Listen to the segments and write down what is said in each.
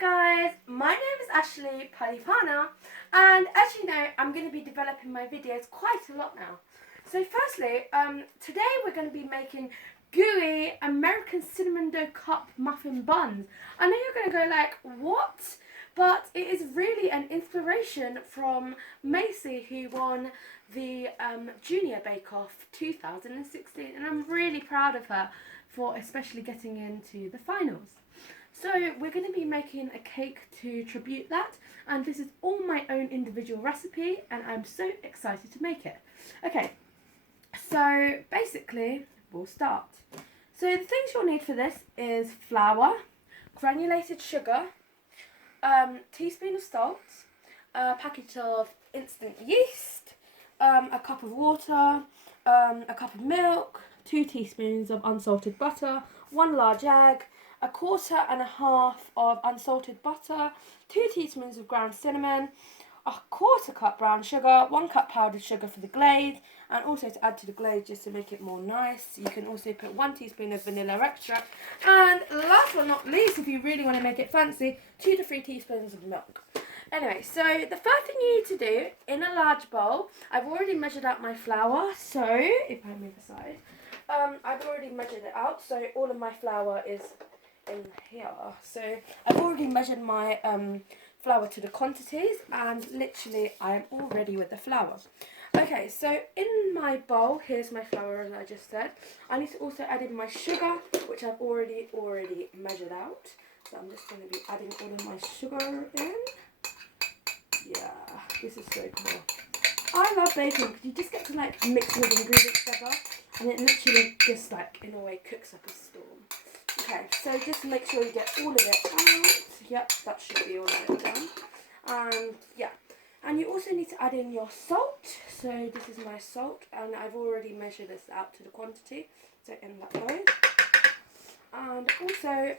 Guys, my name is Ashley Palipana, and as you know, I'm going to be developing my videos quite a lot now. So firstly, today we're going to be making gooey American cinnamon dough cup muffin buns. I know you're going to go like, what? But it is really an inspiration from Macy, who won the Junior Bake Off 2016, and I'm really proud of her for especially getting into the finals. So we're going to be making a cake to tribute that, and this is all my own individual recipe, and I'm so excited to make it. Okay, so basically we'll start. So the things you'll need for this is flour, granulated sugar, teaspoon of salt, a packet of instant yeast, a cup of water, a cup of milk, 2 teaspoons of unsalted butter, 1 large egg, a 1/4 of unsalted butter, 2 teaspoons of ground cinnamon, a 1/4 cup brown sugar, 1 cup powdered sugar for the glaze, and also to add to the glaze just to make it more nice, you can also put 1 teaspoon of vanilla extract, and last but not least, if you really want to make it fancy, 2 to 3 teaspoons of milk. Anyway, so the first thing you need to do, in a large bowl, I've already measured out my flour, so if I move aside, I've already measured it out, so all of my flour is in here. So I've already measured my flour to the quantities, and literally I'm all ready with the flour. Okay, so in my bowl, here's my flour as I just said. I need to also add in my sugar, which I've already measured out. So I'm just going to be adding all of my sugar in. Yeah, this is so cool. I love baking because you just get to like mix all the ingredients together, and it literally just like in a way cooks up a storm. Okay, so just make sure you get all of it out. Yep, that should be all of it done. And yeah, and you also need to add in your salt. So this is my salt, and I've already measured this out to the quantity. So in that goes. And also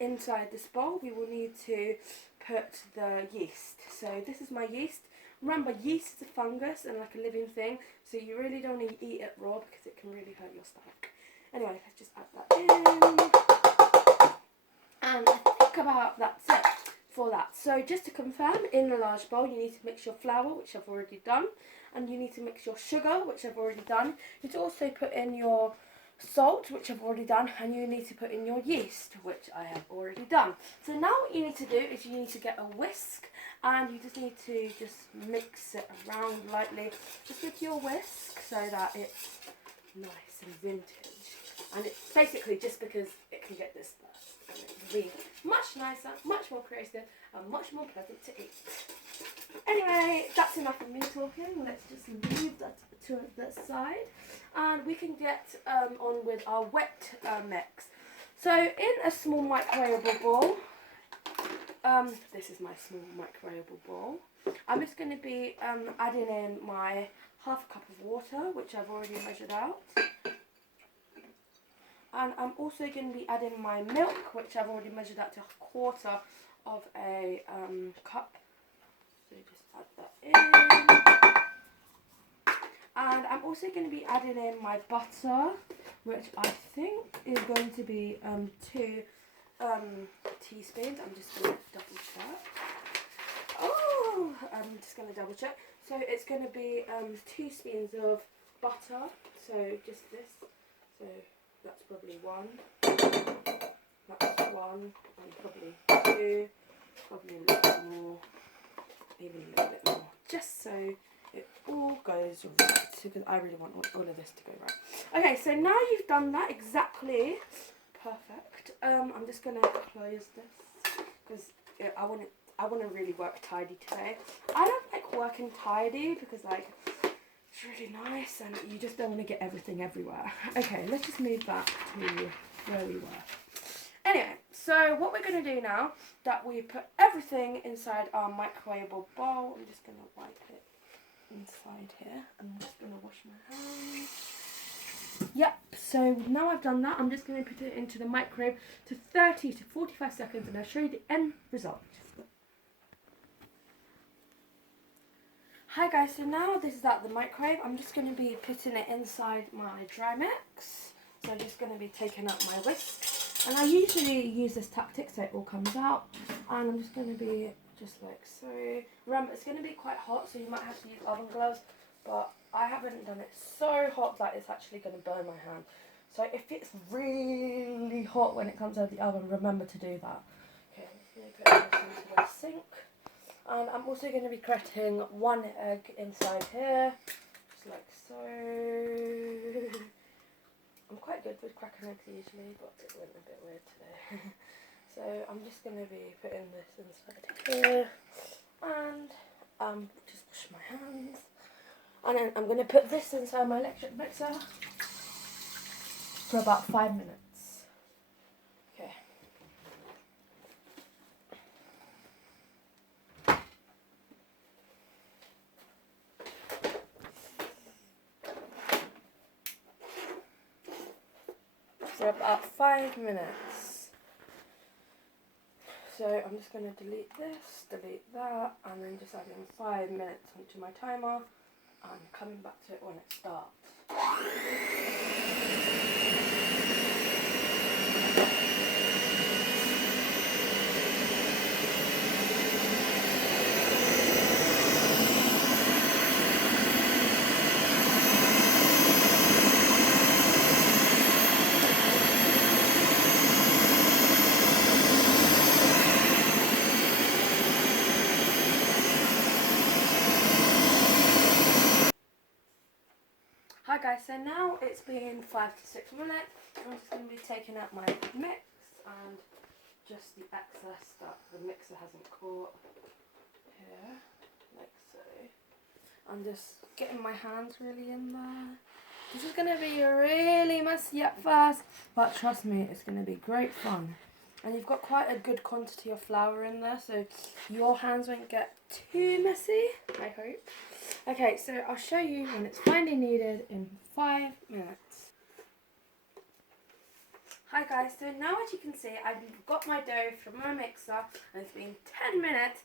inside this bowl, we will need to put the yeast. So this is my yeast. Remember, yeast is a fungus and like a living thing, so you really don't want to eat it raw because it can really hurt your stomach. Anyway, let's just add that in. And I think about that's it for that. So just to confirm, in the large bowl you need to mix your flour, which I've already done, and you need to mix your sugar, which I've already done. You need to also put in your salt, which I've already done, and you need to put in your yeast, which I have already done. So now what you need to do is you need to get a whisk, and you just need to just mix it around lightly just with your whisk so that it's nice and vintage. And it's basically just because it can get this and it will be much nicer, much more creative, and much more pleasant to eat. Anyway, that's enough of me talking. Let's just leave that to the side, and we can get on with our wet mix. So in a small microwavable bowl, this is my small microwavable bowl, I'm just going to be adding in my 1/2 cup of water, which I've already measured out. And I'm also going to be adding my milk, which I've already measured out to 1/4 of a cup. So just add that in. And I'm also going to be adding in my butter, which I think is going to be 2 teaspoons. I'm just going to double check. Oh, I'm just going to double check. So it's going to be 2 spoons of butter. So just this. So that's probably 1. That's 1. And probably 2. Probably a little bit more. Even a little bit more. Just so it all goes right, because I really want all of this to go right. Okay, so now you've done that exactly perfect. I'm just gonna close this because I want to really work tidy today. I don't like working tidy because like it's really nice and you just don't want to get everything everywhere. Okay, let's just move back to where we were. Anyway, so what we're going to do now that we put everything inside our microwavable bowl, I'm just going to wipe it inside here, and I'm just going to wash my hands. Yep, so now I've done that, I'm just going to put it into the microwave to 30 to 45 seconds, and I'll show you the end result. Hi guys, so now this is out of the microwave. I'm just going to be putting it inside my dry mix. So I'm just going to be taking out my whisk And I usually use this tactic so it all comes out. And I'm just going to be just like so. Remember, it's going to be quite hot, so you might have to use oven gloves. But I haven't done it so hot that it's actually going to burn my hand. So if it's really hot when it comes out of the oven, remember to do that. Okay, I'm just going to put this into the sink. And I'm also going to be cracking 1 egg inside here, just like so. I'm quite good with cracking eggs usually, but it went a bit weird today. So I'm just going to be putting this inside here, and just wash my hands. And then I'm going to put this inside my electric mixer for about 5 minutes. Okay. For about 5 minutes. So I'm just going to delete this, delete that, and then just adding 5 minutes onto my timer and coming back to it when it starts. Hi guys, so now it's been 5 to 6 minutes. I'm just going to be taking out my mix and just the excess that the mixer hasn't caught here, like so. I'm just getting my hands really in there. This is going to be really messy at first, but trust me, it's going to be great fun. And you've got quite a good quantity of flour in there, so your hands won't get too messy, I hope. Okay, so I'll show you when it's finally needed in 5 minutes. Hi guys, so now as you can see, I've got my dough from my mixer, and it's been 10 minutes,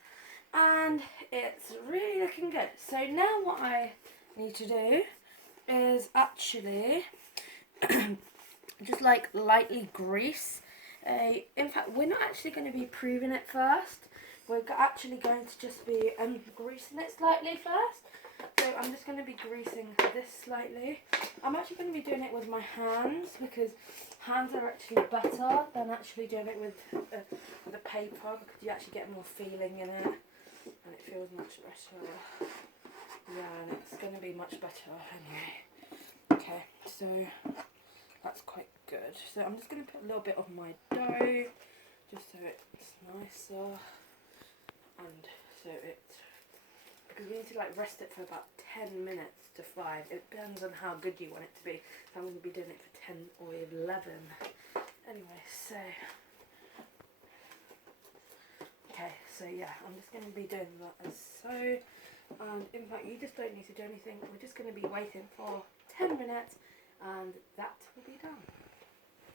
and it's really looking good. So now what I need to do is actually just like lightly grease. In fact, we're not actually going to be proving it first. We're actually going to just be greasing it slightly first. So I'm just going to be greasing this slightly. I'm actually going to be doing it with my hands because hands are actually better than actually doing it with the paper, because you actually get more feeling in it and it feels much better. Yeah, and it's going to be much better anyway. Okay, so that's quite good. So I'm just going to put a little bit of my dough just so it's nicer, and so it, because we need to like rest it for about 10 minutes to 5. It depends on how good you want it to be. So I'm going to be doing it for 10 or 11. Anyway, so okay, so yeah, I'm just going to be doing that as so. And in fact, you just don't need to do anything. We're just going to be waiting for 10 minutes and that will be done.